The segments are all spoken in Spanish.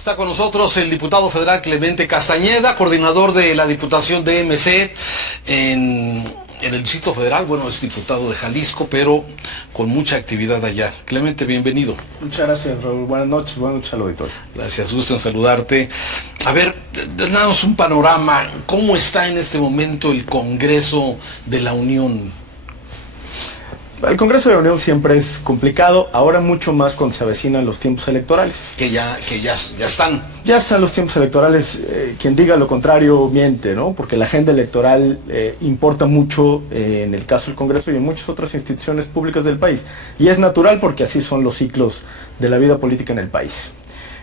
Está con nosotros el diputado federal Clemente Castañeda, coordinador de la Diputación de MC en el Distrito Federal. Bueno, es diputado de Jalisco, pero con mucha actividad allá. Clemente, bienvenido. Muchas gracias, Raúl. Buenas noches al auditorio. Gracias, gusto en saludarte. A ver, danos un panorama. ¿Cómo está en este momento el Congreso de la Unión? El Congreso de la Unión siempre es complicado, ahora mucho más cuando se avecinan los tiempos electorales. Que ya están. Ya están los tiempos electorales, quien diga lo contrario miente, ¿no? Porque la agenda electoral importa mucho en el caso del Congreso y en muchas otras instituciones públicas del país. Y es natural porque así son los ciclos de la vida política en el país.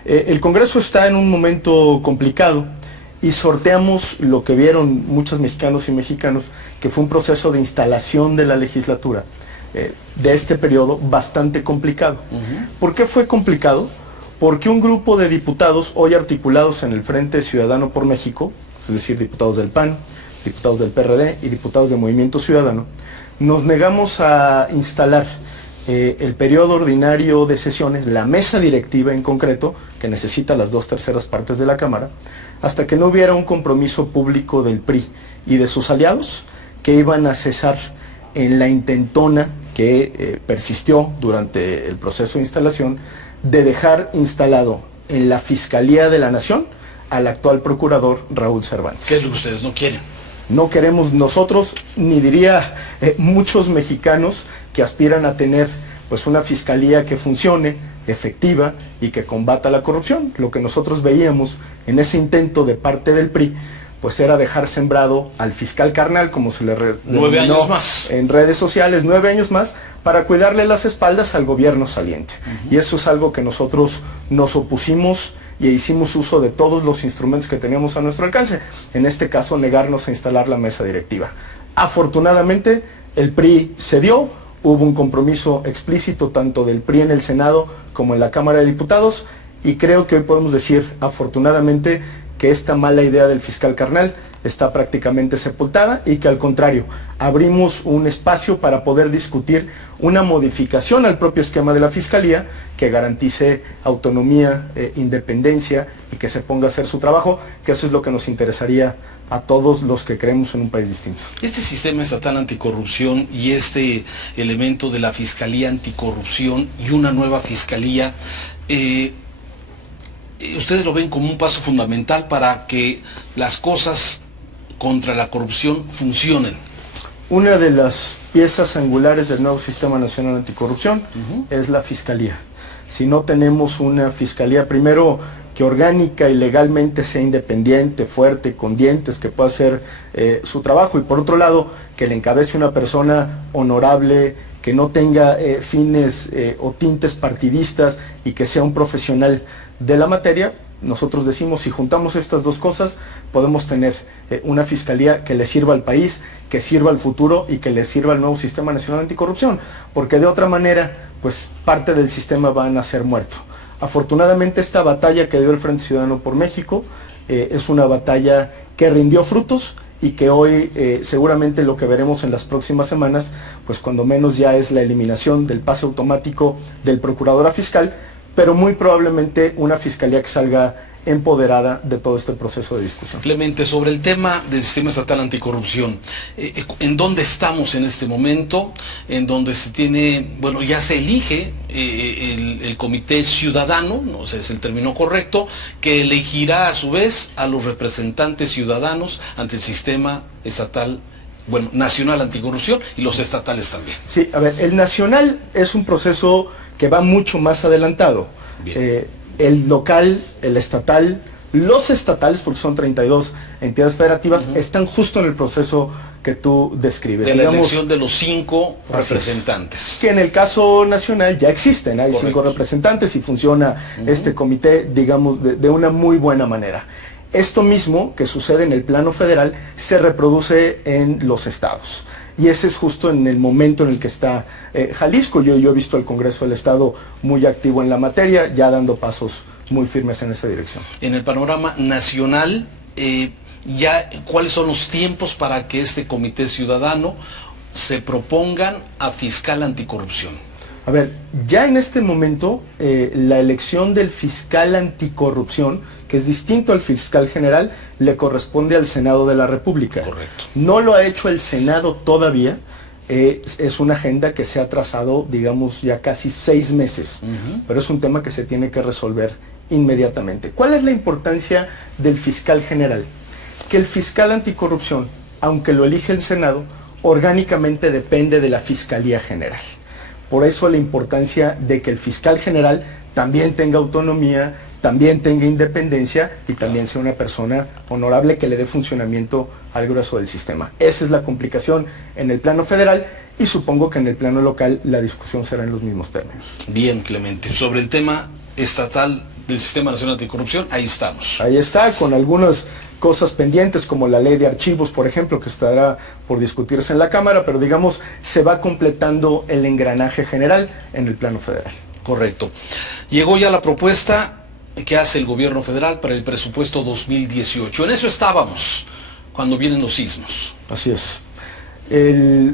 El Congreso está en un momento complicado y sorteamos lo que vieron muchos mexicanos y mexicanos, que fue un proceso de instalación de la legislatura de este periodo bastante complicado. ¿Por qué fue complicado? Porque un grupo de diputados hoy articulados en el Frente Ciudadano por México, es decir, diputados del PAN, diputados del PRD y diputados de Movimiento Ciudadano, nos negamos a instalar el periodo ordinario de sesiones, la mesa directiva en concreto, que necesita las 2/3 partes de la Cámara, hasta que no hubiera un compromiso público del PRI y de sus aliados que iban a cesar en la intentona que persistió durante el proceso de instalación de dejar instalado en la Fiscalía de la Nación al actual procurador Raúl Cervantes. ¿Qué es lo que ustedes no quieren? No queremos nosotros, ni diría muchos mexicanos que aspiran a tener pues una fiscalía que funcione, efectiva y que combata la corrupción. Lo que nosotros veíamos en ese intento de parte del PRI pues era dejar sembrado al fiscal carnal, como se le 9 años más en redes sociales, 9 años más, para cuidarle las espaldas al gobierno saliente. Y eso es algo que nosotros nos opusimos y hicimos uso de todos los instrumentos que teníamos a nuestro alcance. En este caso, negarnos a instalar la mesa directiva. Afortunadamente, el PRI cedió, hubo un compromiso explícito tanto del PRI en el Senado como en la Cámara de Diputados, y creo que hoy podemos decir, afortunadamente, que esta mala idea del fiscal carnal está prácticamente sepultada y que al contrario, abrimos un espacio para poder discutir una modificación al propio esquema de la Fiscalía que garantice autonomía, independencia y que se ponga a hacer su trabajo, que eso es lo que nos interesaría a todos los que creemos en un país distinto. Este sistema estatal anticorrupción y este elemento de la Fiscalía Anticorrupción y una nueva Fiscalía, ¿ustedes lo ven como un paso fundamental para que las cosas contra la corrupción funcionen? Una de las piezas angulares del nuevo Sistema Nacional Anticorrupción es la Fiscalía. Si no tenemos una Fiscalía, primero, que orgánica y legalmente sea independiente, fuerte, con dientes, que pueda hacer su trabajo, y por otro lado, que le encabece una persona honorable, que no tenga fines o tintes partidistas y que sea un profesional de la materia, nosotros decimos, si juntamos estas dos cosas, podemos tener una fiscalía que le sirva al país, que sirva al futuro y que le sirva al nuevo Sistema Nacional Anticorrupción, porque de otra manera, pues parte del sistema va a nacer muerto. Afortunadamente, esta batalla que dio el Frente Ciudadano por México es una batalla que rindió frutos y que hoy seguramente lo que veremos en las próximas semanas, pues cuando menos ya es la eliminación del pase automático del procurador a fiscal, pero muy probablemente una fiscalía que salga empoderada de todo este proceso de discusión. Clemente, sobre el tema del sistema estatal anticorrupción, ¿en dónde estamos en este momento? En donde se tiene, bueno, ya se elige el comité ciudadano, no sé si es el término correcto, que elegirá a su vez a los representantes ciudadanos ante el sistema estatal, bueno, nacional anticorrupción, y los estatales también. Sí, a ver, el nacional es un proceso que va mucho más adelantado. El local, el estatal, los estatales, porque son 32 entidades federativas, están justo en el proceso que tú describes. De la elección de los 5 representantes. Que en el caso nacional ya existen, hay 5 representantes y funciona este comité, digamos, de una muy buena manera. Esto mismo que sucede en el plano federal se reproduce en los estados. Y ese es justo en el momento en el que está Jalisco. Yo he visto al Congreso del Estado muy activo en la materia, ya dando pasos muy firmes en esa dirección. En el panorama nacional, ¿cuáles son los tiempos para que este comité ciudadano se propongan a fiscal anticorrupción? A ver, ya en este momento la elección del fiscal anticorrupción, que es distinto al fiscal general, le corresponde al Senado de la República. Correcto. No lo ha hecho el Senado todavía. Es una agenda que se ha trazado, digamos, ya casi 6 meses, pero es un tema que se tiene que resolver inmediatamente. ¿Cuál es la importancia del fiscal general? Que el fiscal anticorrupción, aunque lo elige el Senado, orgánicamente depende de la Fiscalía General. Por eso la importancia de que el fiscal general también tenga autonomía, también tenga independencia y también sea una persona honorable que le dé funcionamiento al grueso del sistema. Esa es la complicación en el plano federal y supongo que en el plano local la discusión será en los mismos términos. Bien, Clemente. Sobre el tema estatal del Sistema Nacional Anticorrupción, ahí estamos. Ahí está, con algunas cosas pendientes como la ley de archivos, por ejemplo, que estará por discutirse en la Cámara, pero digamos, se va completando el engranaje general en el plano federal. Correcto. Llegó ya la propuesta que hace el gobierno federal para el presupuesto 2018. En eso estábamos cuando vienen los sismos. Así es.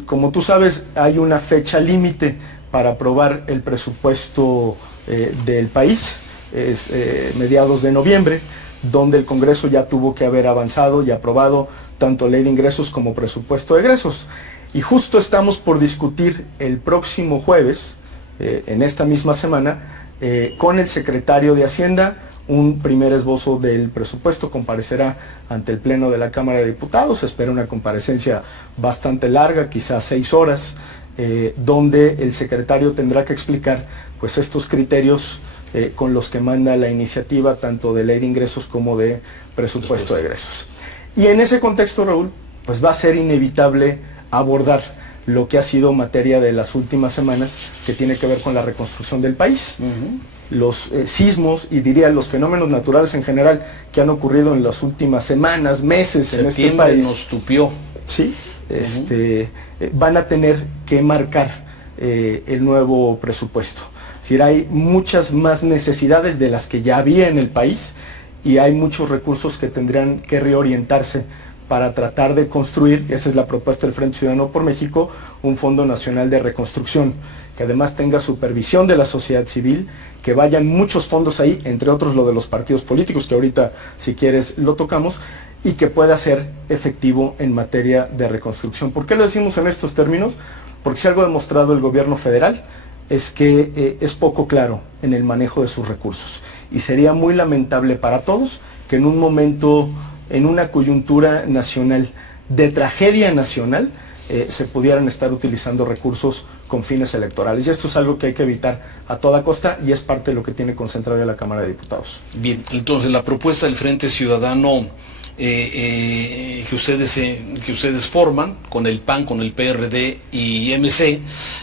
Como tú sabes, hay una fecha límite para aprobar el presupuesto del país, es mediados de noviembre, donde el Congreso ya tuvo que haber avanzado y aprobado tanto ley de ingresos como presupuesto de egresos. Y justo estamos por discutir el próximo jueves, en esta misma semana, con el secretario de Hacienda, un primer esbozo del presupuesto. Comparecerá ante el Pleno de la Cámara de Diputados. Se espera una comparecencia bastante larga, quizás 6 horas, donde el secretario tendrá que explicar pues estos criterios con los que manda la iniciativa tanto de ley de ingresos como de presupuesto de egresos. Y en ese contexto, Raúl, pues va a ser inevitable abordar lo que ha sido materia de las últimas semanas, que tiene que ver con la reconstrucción del país. Los sismos y diría los fenómenos naturales en general que han ocurrido en las últimas semanas, meses en este país. Nos tupió. Sí, van a tener que marcar el nuevo presupuesto. Es decir, hay muchas más necesidades de las que ya había en el país y hay muchos recursos que tendrán que reorientarse para tratar de construir, esa es la propuesta del Frente Ciudadano por México, un Fondo Nacional de Reconstrucción, que además tenga supervisión de la sociedad civil, que vayan muchos fondos ahí, entre otros lo de los partidos políticos, que ahorita, si quieres, lo tocamos, y que pueda ser efectivo en materia de reconstrucción. ¿Por qué lo decimos en estos términos? Porque si algo ha demostrado el gobierno federal es que es poco claro en el manejo de sus recursos. Y sería muy lamentable para todos que en un momento, en una coyuntura nacional, de tragedia nacional, se pudieran estar utilizando recursos con fines electorales. Y esto es algo que hay que evitar a toda costa y es parte de lo que tiene concentrado ya la Cámara de Diputados. Bien, entonces la propuesta del Frente Ciudadano que ustedes forman con el PAN, con el PRD y MC,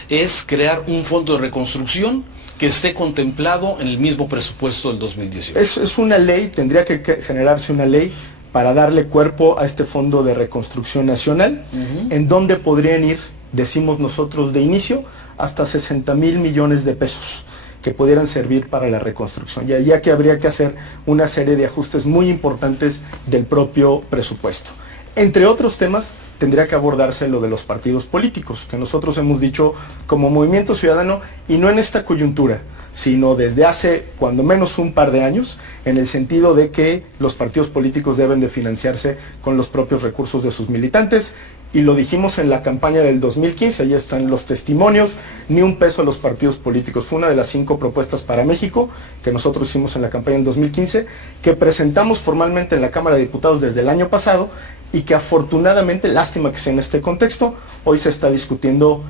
es crear un fondo de reconstrucción que esté contemplado en el mismo presupuesto del 2018. Es una ley, tendría que generarse una ley para darle cuerpo a este Fondo de Reconstrucción Nacional, en donde podrían ir, decimos nosotros de inicio, hasta 60,000 millones de pesos que pudieran servir para la reconstrucción, ya que habría que hacer una serie de ajustes muy importantes del propio presupuesto. Entre otros temas, tendría que abordarse lo de los partidos políticos, que nosotros hemos dicho como Movimiento Ciudadano, y no en esta coyuntura, sino desde hace cuando menos un par de años, en el sentido de que los partidos políticos deben de financiarse con los propios recursos de sus militantes, y lo dijimos en la campaña del 2015, ahí están los testimonios, ni un peso a los partidos políticos. Fue una de las 5 propuestas para México que nosotros hicimos en la campaña del 2015, que presentamos formalmente en la Cámara de Diputados desde el año pasado, y que afortunadamente, lástima que sea en este contexto, hoy se está discutiendo,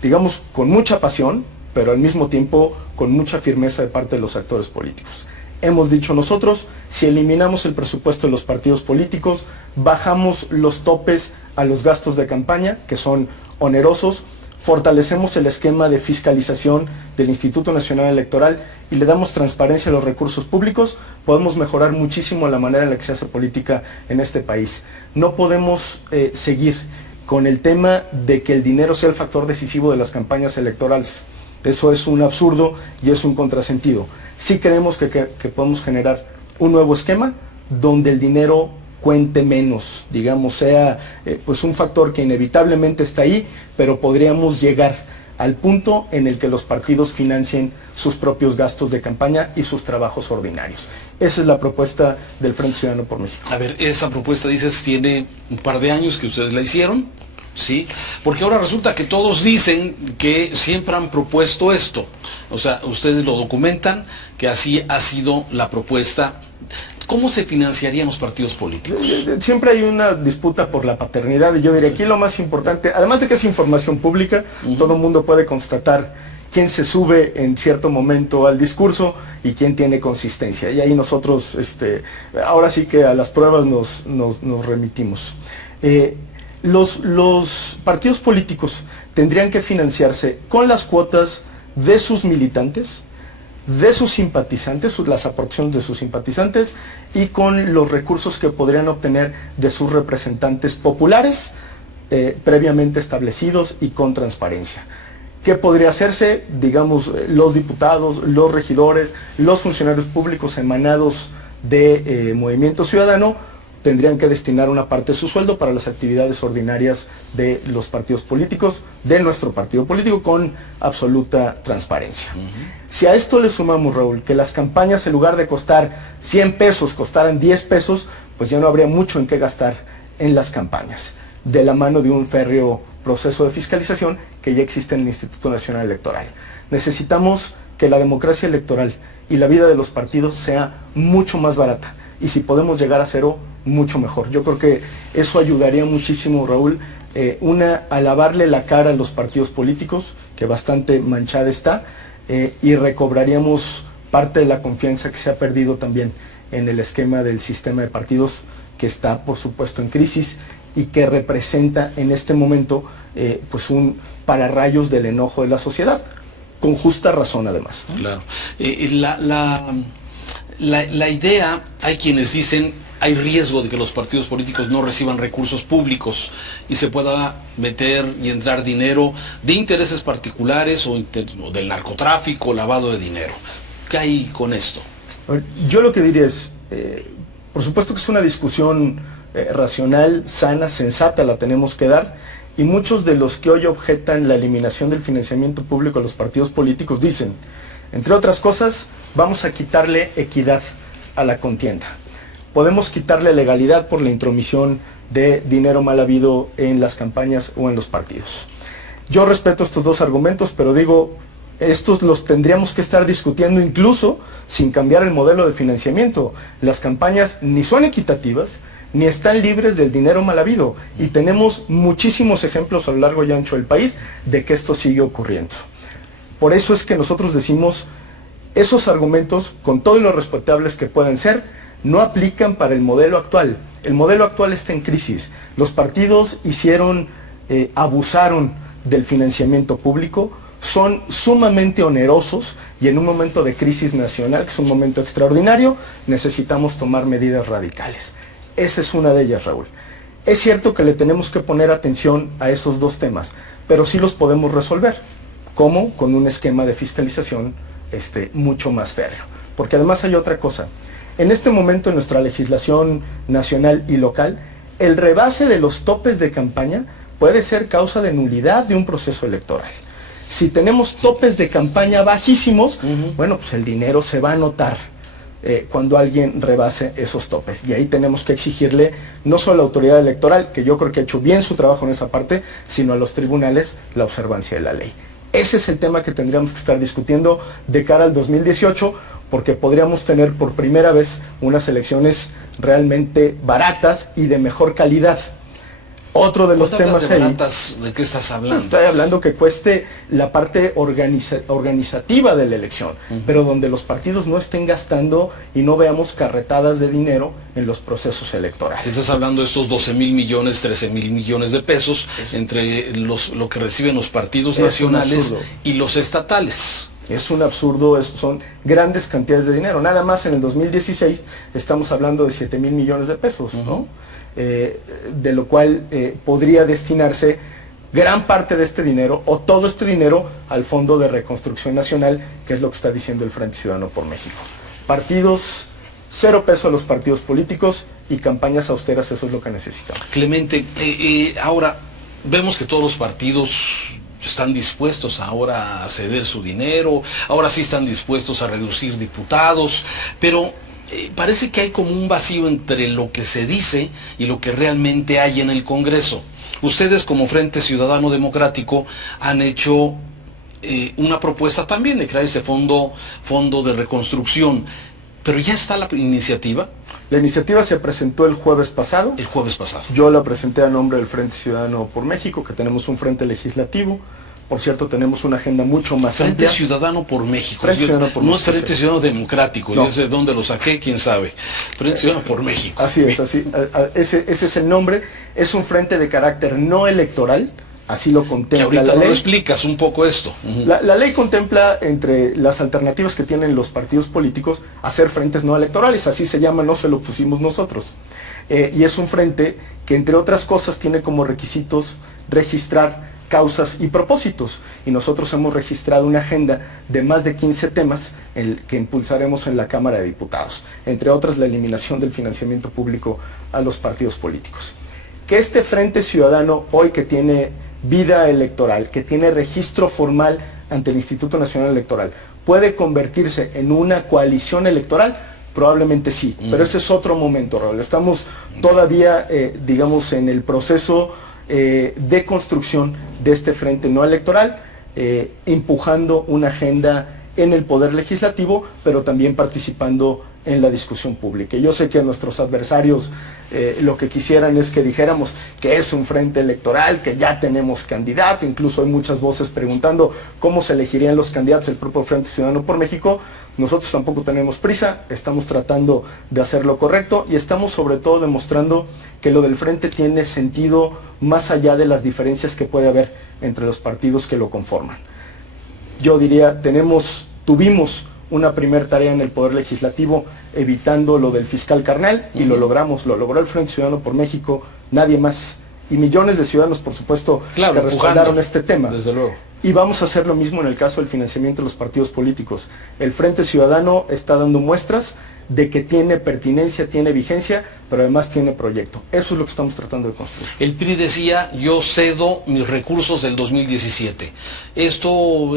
digamos, con mucha pasión, pero al mismo tiempo con mucha firmeza de parte de los actores políticos. Hemos dicho nosotros, si eliminamos el presupuesto de los partidos políticos, bajamos los topes a los gastos de campaña, que son onerosos, fortalecemos el esquema de fiscalización del Instituto Nacional Electoral y le damos transparencia a los recursos públicos, podemos mejorar muchísimo la manera en la que se hace política en este país. No podemos seguir con el tema de que el dinero sea el factor decisivo de las campañas electorales. Eso es un absurdo y es un contrasentido. Sí creemos que podemos generar un nuevo esquema donde el dinero cuente menos, digamos, sea pues un factor que inevitablemente está ahí, pero podríamos llegar al punto en el que los partidos financien sus propios gastos de campaña y sus trabajos ordinarios. Esa es la propuesta del Frente Ciudadano por México. A ver, esa propuesta, dices, tiene un par de años que ustedes la hicieron, ¿sí? Porque ahora resulta que todos dicen que siempre han propuesto esto. O sea, ustedes lo documentan, que así ha sido la propuesta. ¿Cómo se financiarían los partidos políticos? Siempre hay una disputa por la paternidad, y yo diría, aquí lo más importante, además de que es información pública, todo el mundo puede constatar quién se sube en cierto momento al discurso y quién tiene consistencia. Y ahí nosotros, ahora sí que a las pruebas nos remitimos. Los partidos políticos tendrían que financiarse con las cuotas de sus militantes, de sus simpatizantes, las aportaciones de sus simpatizantes, y con los recursos que podrían obtener de sus representantes populares previamente establecidos y con transparencia. ¿Qué podría hacerse? Digamos, los diputados, los regidores, los funcionarios públicos emanados de Movimiento Ciudadano tendrían que destinar una parte de su sueldo para las actividades ordinarias de los partidos políticos, de nuestro partido político, con absoluta transparencia. Si a esto le sumamos, Raúl, que las campañas, en lugar de costar 100 pesos, costaran 10 pesos, pues ya no habría mucho en qué gastar en las campañas, de la mano de un férreo proceso de fiscalización que ya existe en el Instituto Nacional Electoral. Necesitamos que la democracia electoral y la vida de los partidos sea mucho más barata, y si podemos llegar a cero, mucho mejor. Yo creo que eso ayudaría muchísimo, Raúl, a lavarle la cara a los partidos políticos, que bastante manchada está, y recobraríamos parte de la confianza que se ha perdido también en el esquema del sistema de partidos, que está, por supuesto, en crisis y que representa en este momento pues un pararrayos del enojo de la sociedad, con justa razón además, ¿no? Claro. La idea, hay quienes dicen, hay riesgo de que los partidos políticos no reciban recursos públicos y se pueda meter y entrar dinero de intereses particulares o del narcotráfico, lavado de dinero. ¿Qué hay con esto? Yo lo que diría es, por supuesto que es una discusión racional, sana, sensata, la tenemos que dar, y muchos de los que hoy objetan la eliminación del financiamiento público a los partidos políticos dicen, entre otras cosas, vamos a quitarle equidad a la contienda. Podemos quitarle legalidad por la intromisión de dinero mal habido en las campañas o en los partidos. Yo respeto estos dos argumentos, pero digo, estos los tendríamos que estar discutiendo incluso sin cambiar el modelo de financiamiento. Las campañas ni son equitativas, ni están libres del dinero mal habido, y tenemos muchísimos ejemplos a lo largo y ancho del país de que esto sigue ocurriendo. Por eso es que nosotros decimos, esos argumentos, con todo lo respetables que pueden ser, no aplican para el modelo actual. El modelo actual está en crisis. Los partidos abusaron del financiamiento público, son sumamente onerosos, y en un momento de crisis nacional, que es un momento extraordinario, necesitamos tomar medidas radicales. Esa es una de ellas, Raúl. Es cierto que le tenemos que poner atención a esos dos temas, pero sí los podemos resolver. ¿Cómo? Con un esquema de fiscalización mucho más férreo. Porque además hay otra cosa. En este momento en nuestra legislación nacional y local, el rebase de los topes de campaña puede ser causa de nulidad de un proceso electoral. Si tenemos topes de campaña bajísimos, bueno, pues el dinero se va a notar cuando alguien rebase esos topes. Y ahí tenemos que exigirle no solo a la autoridad electoral, que yo creo que ha hecho bien su trabajo en esa parte, sino a los tribunales la observancia de la ley. Ese es el tema que tendríamos que estar discutiendo de cara al 2018, porque podríamos tener por primera vez unas elecciones realmente baratas y de mejor calidad. Otro de los temas de baratas, ¿de qué estás hablando? Estoy hablando que cueste la parte organizativa de la elección, pero donde los partidos no estén gastando y no veamos carretadas de dinero en los procesos electorales. Estás hablando de estos 12,000 millones, 13,000 millones de pesos entre lo que reciben los partidos nacionales y los estatales. Es un absurdo, son grandes cantidades de dinero. Nada más en el 2016 estamos hablando de 7,000 millones de pesos, ¿no? De lo cual podría destinarse gran parte de este dinero o todo este dinero al Fondo de Reconstrucción Nacional, que es lo que está diciendo el Frente Ciudadano por México. Partidos, 0 pesos a los partidos políticos y campañas austeras, eso es lo que necesitamos. Clemente, ahora vemos que todos los partidos están dispuestos ahora a ceder su dinero, ahora sí están dispuestos a reducir diputados, pero parece que hay como un vacío entre lo que se dice y lo que realmente hay en el Congreso. Ustedes como Frente Ciudadano Democrático han hecho una propuesta también de crear ese fondo de reconstrucción, pero ya está la iniciativa. La iniciativa se presentó el jueves pasado. El jueves pasado. Yo la presenté a nombre del Frente Ciudadano por México, que tenemos un frente legislativo. Por cierto, tenemos una agenda mucho más amplia. Frente Ciudadano por México. Frente Ciudadano por no México, es Frente sí. Ciudadano Democrático. No. Yo sé de dónde lo saqué, quién sabe. Frente Ciudadano por México. Así es, ese es el nombre. Es un frente de carácter no electoral, así lo Que contempla ahorita la no ley. lo explicas un poco esto. La ley contempla entre las alternativas que tienen los partidos políticos hacer frentes no electorales, así se llama, no se lo pusimos nosotros. Y es un frente que entre otras cosas tiene como requisitos registrar causas y propósitos, y nosotros hemos registrado una agenda de más de 15 temas que impulsaremos en la Cámara de Diputados, entre otras la eliminación del financiamiento público a los partidos políticos. Que este Frente Ciudadano, hoy que tiene vida electoral, que tiene registro formal ante el Instituto Nacional Electoral, puede convertirse en una coalición electoral, probablemente sí, pero ese es otro momento, Raúl. Estamos todavía, digamos, en el proceso de construcción de este frente no electoral, empujando una agenda en el Poder Legislativo, pero también participando en la discusión pública. Yo sé que nuestros adversarios lo que quisieran es que dijéramos que es un frente electoral, que ya tenemos candidato, incluso hay muchas voces preguntando cómo se elegirían los candidatos del propio Frente Ciudadano por México. Nosotros tampoco tenemos prisa, estamos tratando de hacer lo correcto y estamos sobre todo demostrando que lo del frente tiene sentido más allá de las diferencias que puede haber entre los partidos que lo conforman. Yo diría, tuvimos una primer tarea en el Poder Legislativo evitando lo del fiscal carnal y lo logramos, lo logró el Frente Ciudadano por México, nadie más. Y millones de ciudadanos, por supuesto, claro, que respaldaron este tema. Desde luego. Y vamos a hacer lo mismo en el caso del financiamiento de los partidos políticos. El Frente Ciudadano está dando muestras de que tiene pertinencia, tiene vigencia, pero además tiene proyecto. Eso es lo que estamos tratando de construir. El PRI decía, yo cedo mis recursos del 2017. Esto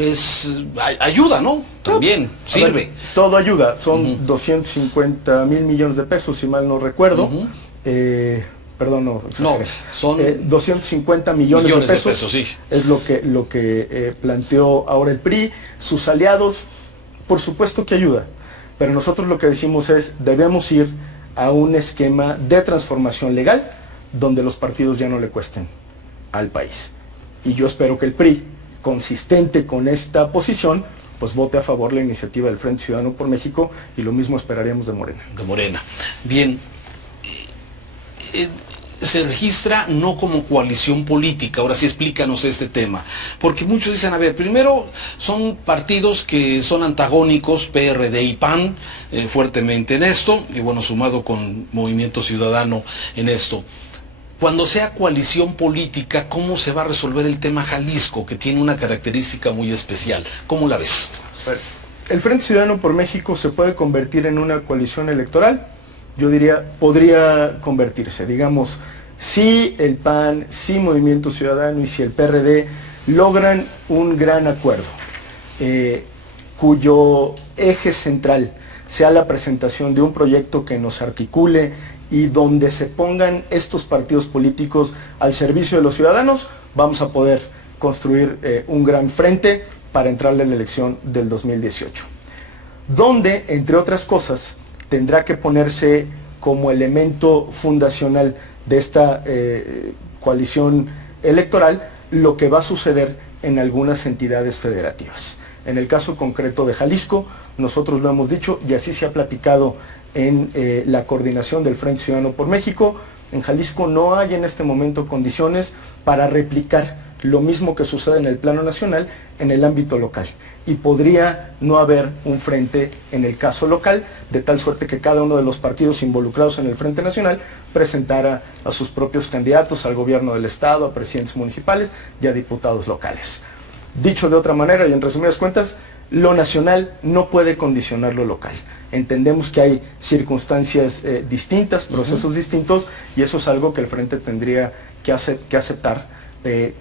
ayuda, ¿no? También sirve. Ver, todo ayuda. Son 250,000 millones de pesos, si mal no recuerdo. Perdón, no, son 250 millones de pesos, sí. Es lo que planteó ahora el PRI. Sus aliados, por supuesto que ayuda, pero nosotros lo que decimos es, debemos ir a un esquema de transformación legal donde los partidos ya no le cuesten al país. Y yo espero que el PRI, consistente con esta posición, pues vote a favor la iniciativa del Frente Ciudadano por México, y lo mismo esperaríamos de Morena. De Morena. Bien. Se registra no como coalición política, ahora sí explícanos este tema, porque muchos dicen, a ver, primero son partidos que son antagónicos, PRD y PAN, fuertemente en esto, y bueno, sumado con Movimiento Ciudadano en esto. Cuando sea coalición política, ¿cómo se va a resolver el tema Jalisco, que tiene una característica muy especial? ¿Cómo la ves? El Frente Ciudadano por México se puede convertir en una coalición electoral. Yo diría, podría convertirse, digamos, si el PAN, si Movimiento Ciudadano y si el PRD logran un gran acuerdo, cuyo eje central sea la presentación de un proyecto que nos articule y donde se pongan estos partidos políticos al servicio de los ciudadanos, vamos a poder construir un gran frente para entrarle en la elección del 2018. Donde, entre otras cosas, tendrá que ponerse como elemento fundacional de esta coalición electoral lo que va a suceder en algunas entidades federativas. En el caso concreto de Jalisco, nosotros lo hemos dicho y así se ha platicado en la coordinación del Frente Ciudadano por México. En Jalisco no hay en este momento condiciones para replicar lo mismo que sucede en el plano nacional en el ámbito local. Y podría no haber un frente en el caso local, de tal suerte que cada uno de los partidos involucrados en el Frente Nacional presentara a sus propios candidatos al gobierno del Estado, a presidentes municipales y a diputados locales. Dicho de otra manera y en resumidas cuentas, lo nacional no puede condicionar lo local. Entendemos que hay circunstancias distintas, procesos distintos, y eso es algo que el Frente tendría que aceptar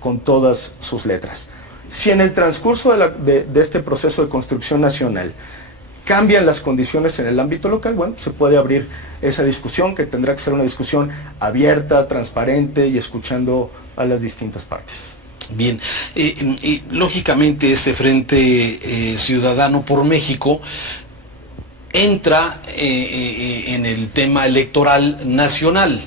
con todas sus letras. Si en el transcurso de este proceso de construcción nacional cambian las condiciones en el ámbito local, bueno, se puede abrir esa discusión, que tendrá que ser una discusión abierta, transparente y escuchando a las distintas partes. Bien, lógicamente este Frente Ciudadano por México entra en el tema electoral nacional.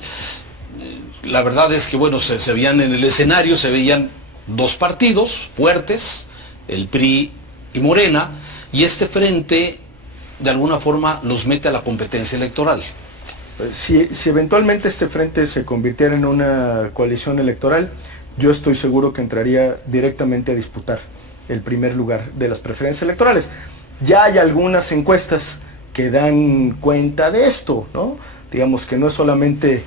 La verdad es que, bueno, se veían en el escenario, se veían dos partidos fuertes, el PRI y Morena, y este frente de alguna forma los mete a la competencia electoral. Si eventualmente este frente se convirtiera en una coalición electoral, yo estoy seguro que entraría directamente a disputar el primer lugar de las preferencias electorales. Ya hay algunas encuestas que dan cuenta de esto, ¿no? Digamos que no es solamente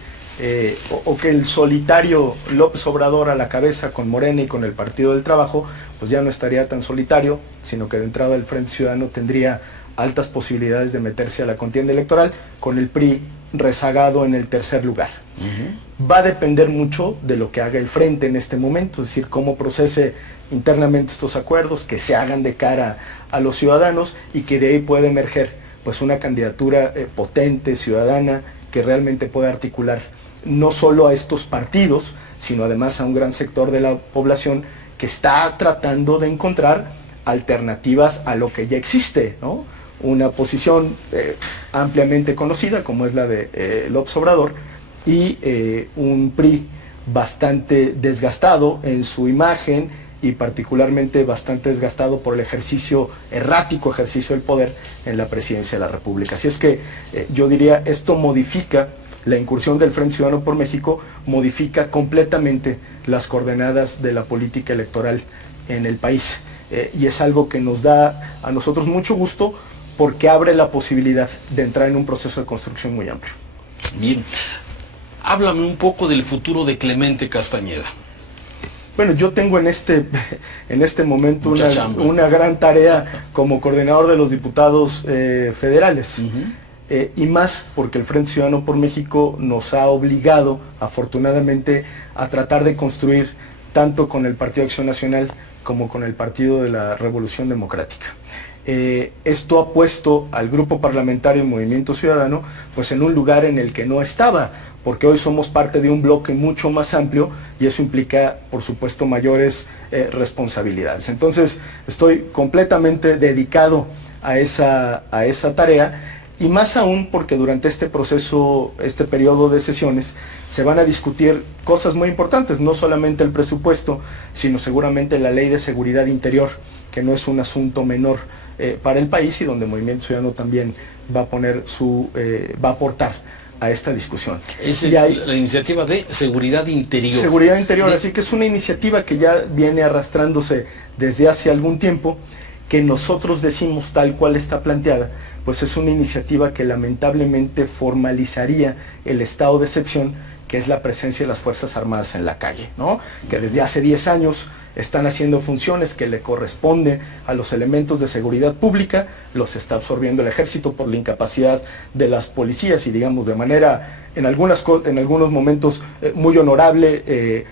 o que el solitario López Obrador a la cabeza con Morena y con el Partido del Trabajo, pues ya no estaría tan solitario, sino que de entrada el Frente Ciudadano tendría altas posibilidades de meterse a la contienda electoral, con el PRI rezagado en el tercer lugar. Va a depender mucho de lo que haga el Frente en este momento, es decir, cómo procese internamente estos acuerdos, que se hagan de cara a los ciudadanos y que de ahí pueda emerger pues una candidatura potente, ciudadana, que realmente pueda articular no solo a estos partidos, sino además a un gran sector de la población que está tratando de encontrar alternativas a lo que ya existe, ¿no? Una posición ampliamente conocida como es la de López Obrador y un PRI bastante desgastado en su imagen y particularmente bastante desgastado por el errático ejercicio del poder en la presidencia de la República. Así es que yo diría, esto modifica, la incursión del Frente Ciudadano por México modifica completamente las coordenadas de la política electoral en el país. Y es algo que nos da a nosotros mucho gusto, porque abre la posibilidad de entrar en un proceso de construcción muy amplio. Bien, háblame un poco del futuro de Clemente Castañeda. Bueno, yo tengo en este momento una gran tarea como coordinador de los diputados federales. Y más porque el Frente Ciudadano por México nos ha obligado, afortunadamente, a tratar de construir tanto con el Partido de Acción Nacional como con el Partido de la Revolución Democrática. Esto ha puesto al grupo parlamentario Movimiento Ciudadano pues en un lugar en el que no estaba, porque hoy somos parte de un bloque mucho más amplio y eso implica, por supuesto, mayores responsabilidades. Entonces, estoy completamente dedicado a esa tarea, y más aún porque durante este proceso, este periodo de sesiones, se van a discutir cosas muy importantes, no solamente el presupuesto, sino seguramente la Ley de Seguridad Interior, que no es un asunto menor para el país y donde Movimiento Ciudadano también va a aportar a esta discusión. Es la iniciativa de Seguridad Interior. Seguridad Interior, así que es una iniciativa que ya viene arrastrándose desde hace algún tiempo, que nosotros decimos tal cual está planteada, pues es una iniciativa que lamentablemente formalizaría el estado de excepción, que es la presencia de las Fuerzas Armadas en la calle, ¿no? Que desde hace 10 años están haciendo funciones que le corresponden a los elementos de seguridad pública, los está absorbiendo el ejército por la incapacidad de las policías y, digamos, de manera, en algunos momentos muy honorable,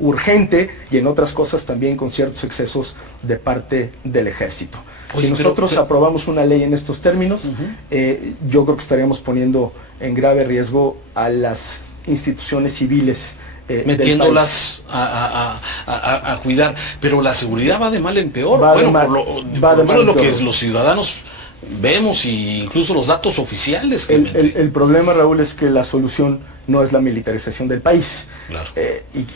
urgente, y en otras cosas también con ciertos excesos de parte del ejército. Si nosotros aprobamos una ley en estos términos, yo creo que estaríamos poniendo en grave riesgo a las instituciones civiles, metiéndolas a cuidar, pero la seguridad va de mal en peor. Por lo que los ciudadanos vemos, y incluso los datos oficiales. El problema, Raúl, es que la solución no es la militarización del país. Claro.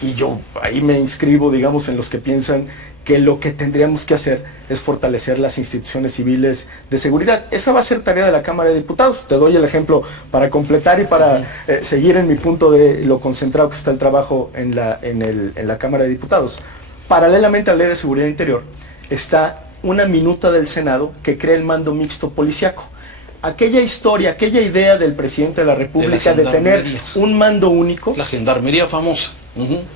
Y yo ahí me inscribo, digamos, en los que piensan que lo que tendríamos que hacer es fortalecer las instituciones civiles de seguridad. Esa va a ser tarea de la Cámara de Diputados. Te doy el ejemplo para completar y para seguir en mi punto de lo concentrado que está el trabajo en la Cámara de Diputados. Paralelamente a la Ley de Seguridad Interior, está una minuta del Senado que crea el mando mixto policiaco. Aquella historia, aquella idea del presidente de la República de tener un mando único. La gendarmería famosa.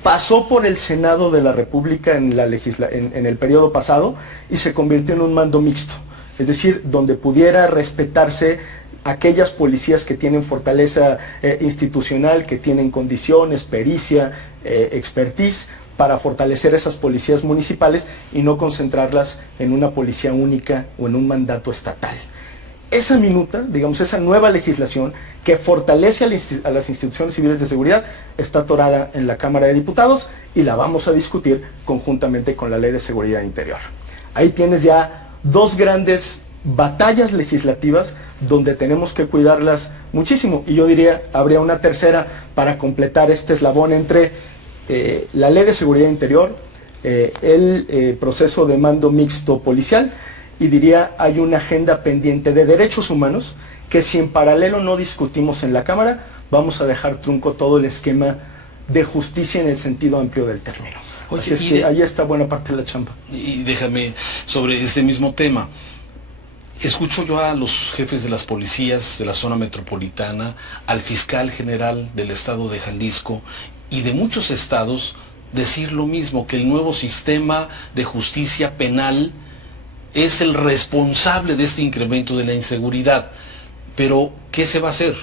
Pasó por el Senado de la República en el periodo pasado y se convirtió en un mando mixto. Es decir, donde pudiera respetarse aquellas policías que tienen fortaleza institucional, que tienen condiciones, pericia, expertise, para fortalecer esas policías municipales y no concentrarlas en una policía única o en un mandato estatal. Esa minuta, digamos, esa nueva legislación que fortalece a las instituciones civiles de seguridad está atorada en la Cámara de Diputados y la vamos a discutir conjuntamente con la Ley de Seguridad Interior. Ahí tienes ya dos grandes batallas legislativas donde tenemos que cuidarlas muchísimo, y yo diría, habría una tercera para completar este eslabón entre la Ley de Seguridad Interior, el proceso de mando mixto policial, y diría, hay una agenda pendiente de derechos humanos que si en paralelo no discutimos en la Cámara, vamos a dejar trunco todo el esquema de justicia en el sentido amplio del término. Oye, así es que ahí está buena parte de la chamba. Y déjame, sobre este mismo tema, escucho yo a los jefes de las policías de la zona metropolitana, al fiscal general del estado de Jalisco y de muchos estados decir lo mismo, que el nuevo sistema de justicia penal es el responsable de este incremento de la inseguridad. Pero, ¿qué se va a hacer?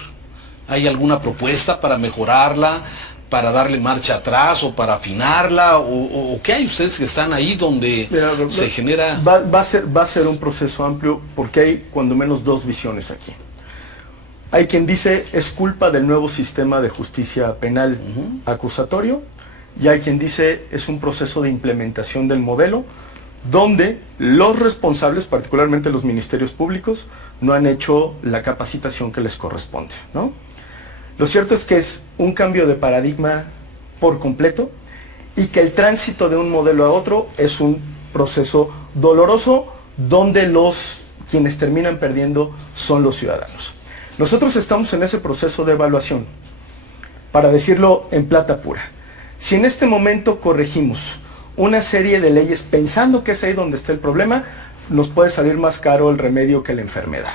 ¿Hay alguna propuesta para mejorarla, para darle marcha atrás o para afinarla? ¿O qué hay ustedes que están ahí donde se genera...? Va a ser un proceso amplio porque hay cuando menos dos visiones aquí. Hay quien dice es culpa del nuevo sistema de justicia penal acusatorio, y hay quien dice es un proceso de implementación del modelo donde los responsables, particularmente los ministerios públicos, no han hecho la capacitación que les corresponde, ¿no? Lo cierto es que es un cambio de paradigma por completo y que el tránsito de un modelo a otro es un proceso doloroso donde quienes terminan perdiendo son los ciudadanos. Nosotros estamos en ese proceso de evaluación, para decirlo en plata pura. Si en este momento corregimos una serie de leyes pensando que es ahí donde está el problema, nos puede salir más caro el remedio que la enfermedad.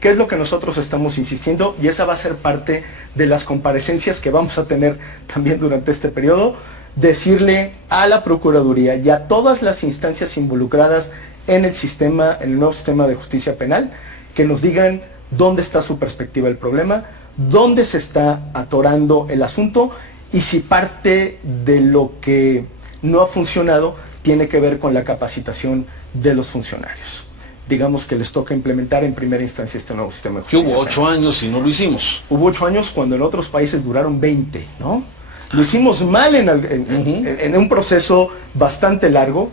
¿Qué es lo que nosotros estamos insistiendo? Y esa va a ser parte de las comparecencias que vamos a tener también durante este periodo, decirle a la Procuraduría y a todas las instancias involucradas en el nuevo sistema de justicia penal, que nos digan dónde está su perspectiva del problema, dónde se está atorando el asunto, y si parte de lo que no ha funcionado tiene que ver con la capacitación de los funcionarios. Digamos que les toca implementar en primera instancia este nuevo sistema de justicia. Que hubo 8 años y no lo hicimos. Hubo 8 años cuando en otros países duraron 20, ¿no? Lo hicimos mal en un proceso bastante largo.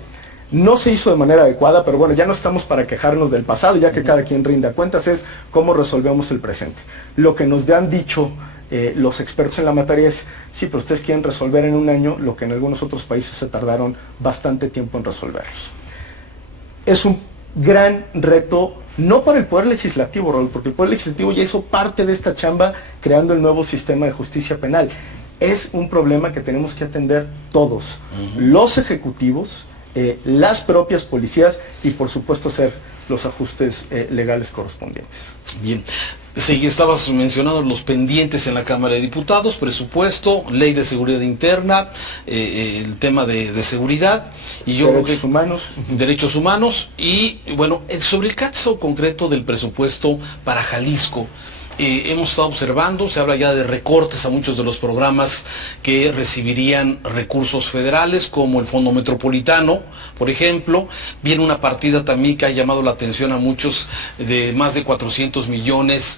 No se hizo de manera adecuada, pero bueno, ya no estamos para quejarnos del pasado, ya que cada quien rinda cuentas, es cómo resolvemos el presente. Lo que nos han dicho los expertos en la materia es, sí, pero ustedes quieren resolver en un año lo que en algunos otros países se tardaron bastante tiempo en resolverlos. Es un gran reto, no para el Poder Legislativo, Raúl, porque el Poder Legislativo ya hizo parte de esta chamba creando el nuevo sistema de justicia penal. Es un problema que tenemos que atender todos, los ejecutivos, las propias policías y por supuesto hacer los ajustes legales correspondientes. Bien. Sí, estabas mencionando los pendientes en la Cámara de Diputados, presupuesto, ley de seguridad interna, el tema de seguridad y yo derechos humanos. Derechos humanos y bueno, sobre el caso concreto del presupuesto para Jalisco. Hemos estado observando, se habla ya de recortes a muchos de los programas que recibirían recursos federales, como el Fondo Metropolitano, por ejemplo. Viene una partida también que ha llamado la atención a muchos, de más de 400 millones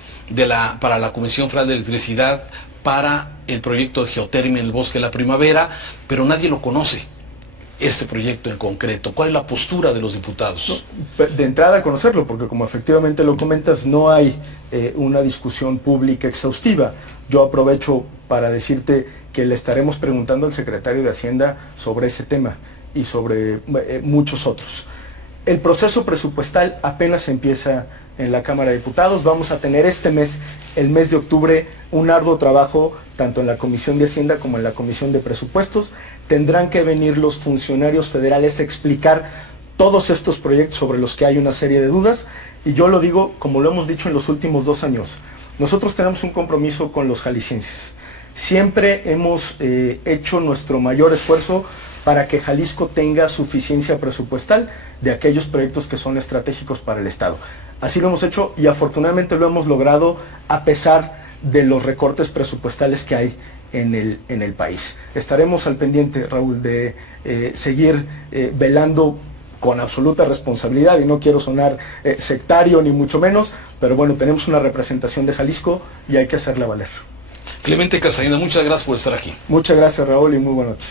para la Comisión Federal de Electricidad, para el proyecto de geotermia en el Bosque de la Primavera, pero nadie lo conoce. Este proyecto en concreto, ¿cuál es la postura de los diputados? No, de entrada conocerlo, porque como efectivamente lo comentas, no hay una discusión pública exhaustiva. Yo aprovecho para decirte que le estaremos preguntando al secretario de Hacienda sobre ese tema y sobre muchos otros. El proceso presupuestal apenas empieza en la Cámara de Diputados. Vamos a tener este mes, el mes de octubre, un arduo trabajo tanto en la Comisión de Hacienda como en la Comisión de Presupuestos. Tendrán que venir los funcionarios federales a explicar todos estos proyectos sobre los que hay una serie de dudas, y yo lo digo como lo hemos dicho en los últimos 2 años. Nosotros tenemos un compromiso con los jaliscienses. Siempre hemos hecho nuestro mayor esfuerzo para que Jalisco tenga suficiencia presupuestal de aquellos proyectos que son estratégicos para el Estado. Así lo hemos hecho y afortunadamente lo hemos logrado a pesar de los recortes presupuestales que hay en el país. Estaremos al pendiente, Raúl, de seguir velando con absoluta responsabilidad, y no quiero sonar sectario ni mucho menos, pero bueno, tenemos una representación de Jalisco y hay que hacerla valer. Clemente Castañeda, muchas gracias por estar aquí. Muchas gracias, Raúl, y muy buenas noches.